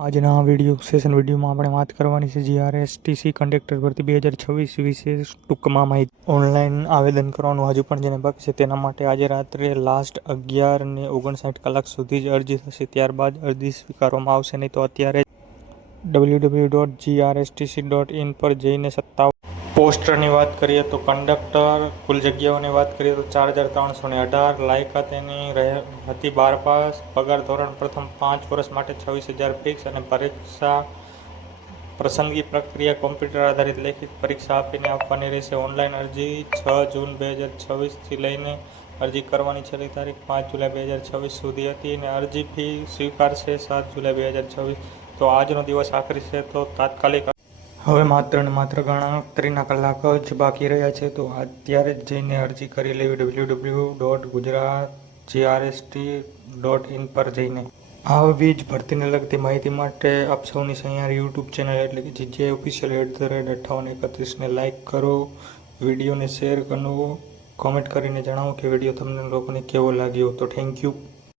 આજના આ સેશન વિડીયોમાં આપણે વાત કરવાની છે જીઆરએસટીસી કંડક્ટર ભરતી 2026 વિશે ટૂંકમાં માહિતી. ઓનલાઈન આવેદન કરવાનું હજુ પણ જેને બાકી છે તેના માટે આજે રાત્રે લાસ્ટ 11:59 કલાક સુધી જ અરજી થશે. ત્યારબાદ અરજી સ્વીકારવામાં આવશે નહીં તો અત્યારે જ www.grstc.in પર જઈને પોસ્ટરની વાત કરીએ તો કંડક્ટર કુલ જગ્યાઓની વાત કરીએ તો 4,318. લાયકાત એની હતી 12 પાસ. પગાર ધોરણ પ્રથમ 5 વર્ષ માટે 26,000 ફિક્સ અને પરીક્ષા પસંદગી પ્રક્રિયા કોમ્પ્યુટર આધારિત લેખિત પરીક્ષા આપીને આપવાની રહેશે. ઓનલાઈન અરજી 6 જૂન 2026થી લઈને અરજી કરવાની છેલ્લી તારીખ 5 જુલાઈ 2026 સુધી હતી અને અરજી ફી સ્વીકારશે 7 જુલાઈ 2026. તો આજનો દિવસ આખરી છે તો તાત્કાલિક હવે માત્ર ને માત્ર ગણતરીના કલાક જ બાકી રહ્યા છે તો અત્યારે જ જઈને અરજી કરી લેવી. www.grstc.in પર જઈને આવી જ ભરતીને લગતી માહિતી માટે આપ સૌની સહિયારી યુટ્યુબ ચેનલ એટલે કે જીજીઆઈ ઓફિશિયલ @5831ને લાઇક કરો, વિડીયોને શેર કરો, કોમેન્ટ કરીને જણાવો કે વિડીયો તમને લોકોને કેવો લાગ્યો. તો થેન્ક યુ.